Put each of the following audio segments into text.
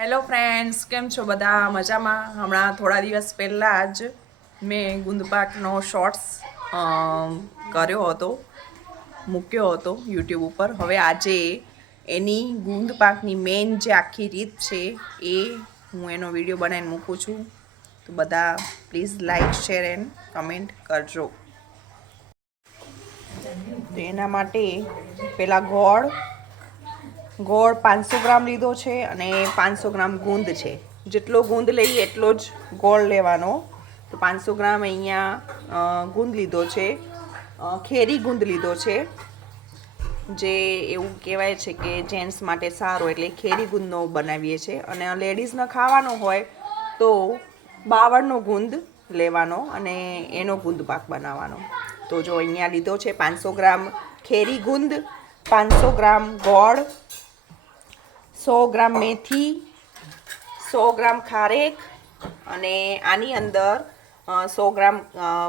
Hello friends કેમ છો બધા? મજામાં? હમણાં થોડા દિવસ પહેલાં જ મેં ગુંદપાકનો શોર્ટ્સ કર્યો હતો, મૂક્યો હતો યુટ્યુબ ઉપર. હવે આજે એની ગુંદપાકની મેઇન જે આખી રીત છે એ હું એનો વીડિયો બનાવીને મૂકું છું. તો બધા please like share and comment કરજો. તો એના માટે પહેલાં ગોળ ગોળ પાંચસો ગ્રામ લીધો છે અને પાંચસો ગ્રામ ગુંદ છે. જેટલો ગુંદ લઈએ એટલો જ ગોળ લેવાનો. તો પાંચસો ગ્રામ અહીંયા ગુંદ લીધો છે. ખેરી ગુંદ લીધો છે. જે એવું કહેવાય છે કે જેન્ટ્સ માટે સારો એટલે ખેરી ગુંદનો બનાવીએ છીએ અને લેડીઝને ખાવાનો હોય તો બાવળનો ગુંદ લેવાનો અને એનો ગુંદ પાક બનાવવાનો. તો જો અહીંયા લીધો છે પાંચસો ગ્રામ ખેરી ગુંદ, પાંચસો ગ્રામ ગોળ સો ગ્રામ મેથી, સો ગ્રામ ખારેક અને આની અંદર સો ગ્રામ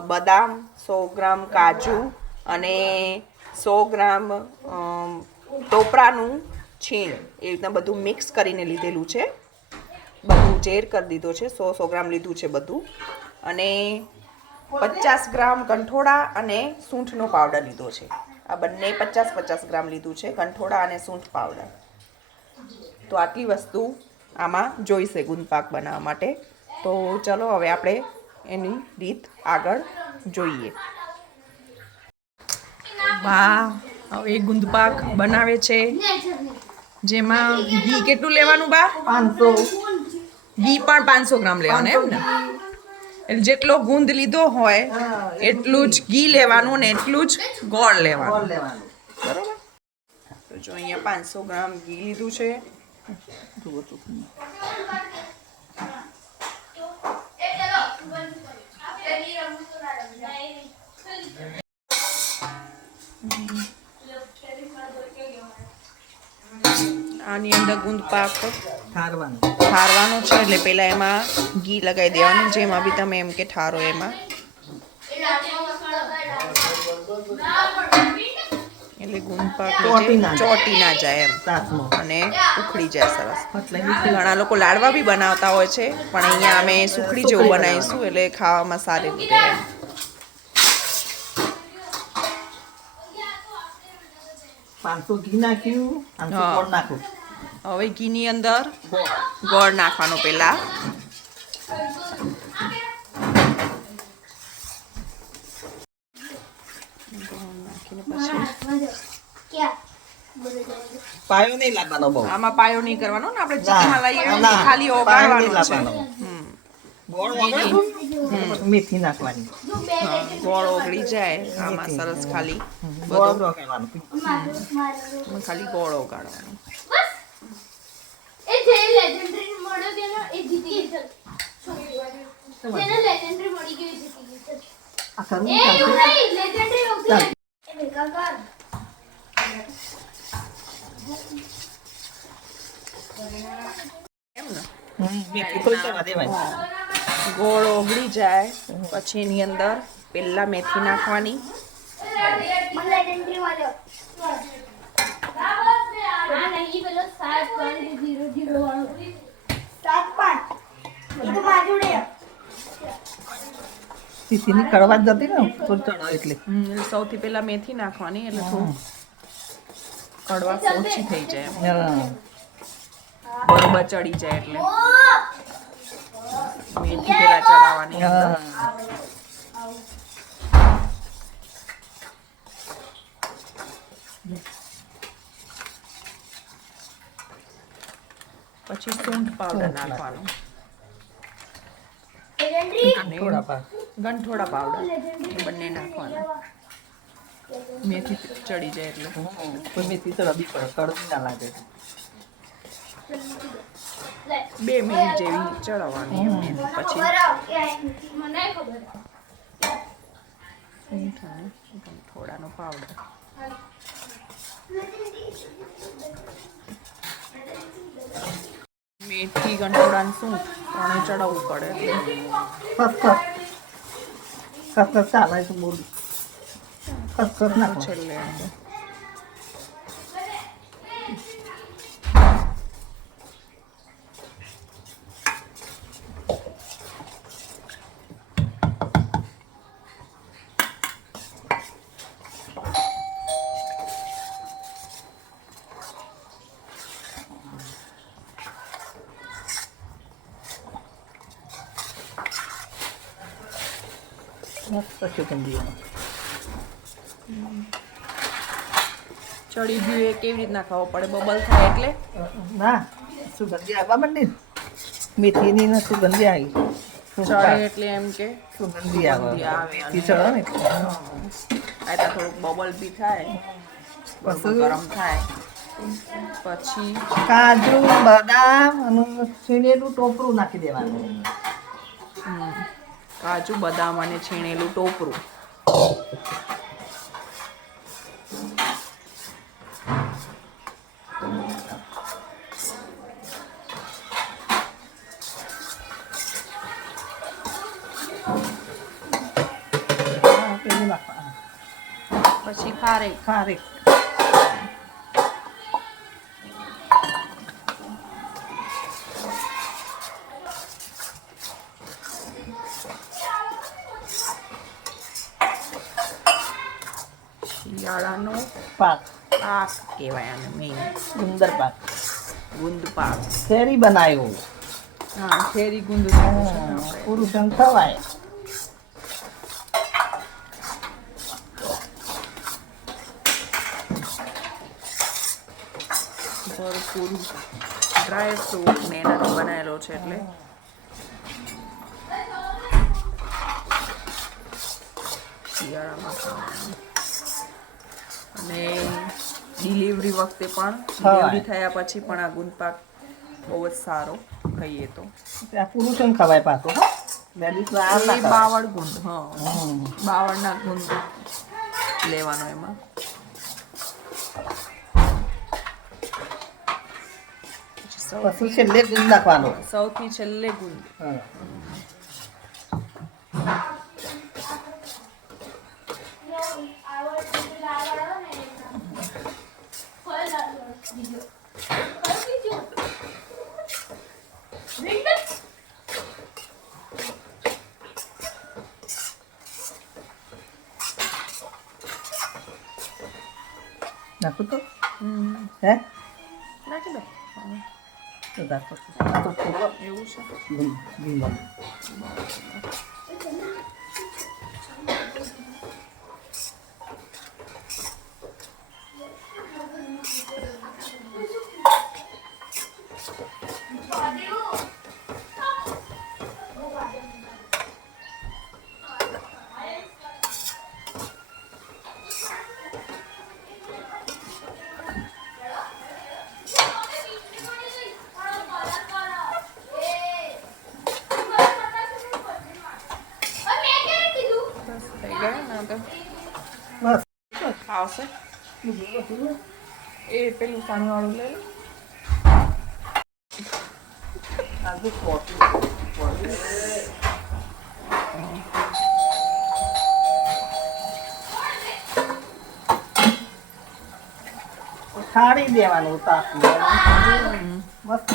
બદામ, સો ગ્રામ કાજુ અને સો ગ્રામ ટોપરાનું છીણ એ રીતના બધું મિક્સ કરીને લીધેલું છે. બધું ઝેર કરી દીધો છે. સો સો ગ્રામ લીધું છે બધું. અને પચાસ ગ્રામ કંઠોળા અને સૂંઠનો પાવડર લીધો છે. આ બંને પચાસ પચાસ ગ્રામ લીધું છે. કંઠોળા અને સૂંઠ પાવડર. તો આટલી વસ્તુ આમાં જોઈશે ગુંદપાક બનાવવા માટે. તો ચલો હવે આપણે એની રીત આગળ જોઈએ. વાહ હવે ગુંદપાક બનાવે છે. જેમાં ઘી કેટલું લેવાનું બા? પાંચસો. ઘી પણ પાંચસો ગ્રામ લેવાનું એમ ને? એટલે જેટલો ગુંદ લીધો હોય એટલું જ ઘી લેવાનું ને એટલું જ ગોળ લેવાનું. બરોબર? તો જો અહીંયા પાંચસો ગ્રામ ઘી લીધું છે. જુઓ ચોખ્ખું. આની અંદર ગુંદ પાક ઠારવાનું ઠારવાનો છે એટલે પહેલા એમાં ઘી લગાવી દેવાનું જેમાં બી તમે એમ કે ઠારો એમાં એટલે ગુણ પાક ચોટી ના જાય. એમ. સાતમો. અને ઉખડી જાય સરસ. ઘણા લોકો લાડવા બી બનાવતા હોય છે પણ અહીંયા અમે સુખડી જેવું બનાવીશું એટલે ખાવામાં સારી રીતે. પાંચસો ઘી નાખ્યું હવે ઘીની અંદર ગોળ નાખવાનો પહેલા. નાખીને પછી. પાયો નહીં લાગવાનો બહુ. આમાં પાયો નહીં કરવાનો ને આપણે ચીકીમાં લઈએ ખાલી ઓગાળવાનો છે. મેથી નાખવાની. ગોળ ઓગળી જાય. આમાં સરસ ખાલી ખાલી ગોળ ઓગાળવાનો. લેજેન્ડરી મળી છે. ગોળ ઓગળી જાય પછી એની અંદર પહેલા મેથી નાખવાની. મને લેજેન્ડરી મળ્યો આ નહીં પેલો સાત પોઈન્ટ ઝીરો ઝીરો વાળો સાત પાંચ એ તો માજુડે સીસીની કડવા જ જતી ને? થોડી એટલે. સૌથી પહેલા મેથી નાખવાની એટલે થોડું કડવાશ ઓછી થઈ જાય બરોબર ચડી જાય એટલે. મેથી પહેલા ચડાવવાની. પછી સૂંઠ પાવડર નાખવાનો. થોડા ગંઠોડા પાવડર બંને નાખવાના. મેથી ચડી જાય એટલે. મેથી તો મેથી ચડાવવી પડે કડવી ના લાગે. બે મિનિટ જેવી ચડાવવાની એમને. પછી ગંઠોડાનો પાવડર મેથી ગંઠોડાનું શું? ત્રણે ચડાવવું પડે. એટલે ખસખસ ખસખસ ચાલે તો બોલું છેલ્લે અંદર. મસ્ત ચડી ગયું એ કેવી રીતના ખાવો પડે? બબલ થાય એટલે? ના સુગંધી આવવા માંડી મેથીની ને સુગંધી આવી. ચડે એટલે એમ કે સુગંધી આવે. મેથી ચડે ને એટલે. થોડુંક બબલ બી થાય ગરમ થાય. પછી કાજુ બદામ અને છીણેલું ટોપરું નાખી દેવાનું. હમ, કાજુ બદામ અને છીણેલું ટોપરું. પછી ખારેક. ખારેક. શિયાળાનો પાક. પાક કહેવાય આને મેઇન ગુંદર પાક. ગુંદ પાક. શેરી બનાવ્યો. હા શેરી ગુંદ. પુરુષન ખવાય ભરપૂર ડ્રાય ફ્રૂટ ને બનાવેલો છે એટલે. શિયાળામાં ખાવાનું. અને ડિલિવરી વખતે પણ ડિલિવરી થયા પછી પણ આ ગુંદ પાક બહુ જ સારો ખાઈએ તો. પુરુષન ખવાય ના ખવાય. બાવળ ગુંદ હા. બાવળના ગુંદ લેવાનો એમાં. સૌથી છેલ્લે ગુંદ નાખવાનો સૌથી છેલ્લે ગુંદ હા. નાખું તો હે નાખી દો તો નાખો. આવશે એ પેલું પાણીવાળું લઈ લો આજુ પોટલી. દેવાનું તાપમાં મસ્ત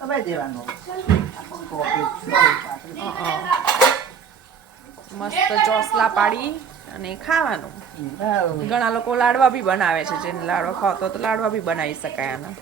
દબાઈ દેવાનું. મસ્ત ચોસલા પાડી અને ખાવાનું. ઘણા લોકો લાડવા બી બનાવે છે જેને લાડવા ખાવતો તો લાડવા બી બનાવી શકાય આના.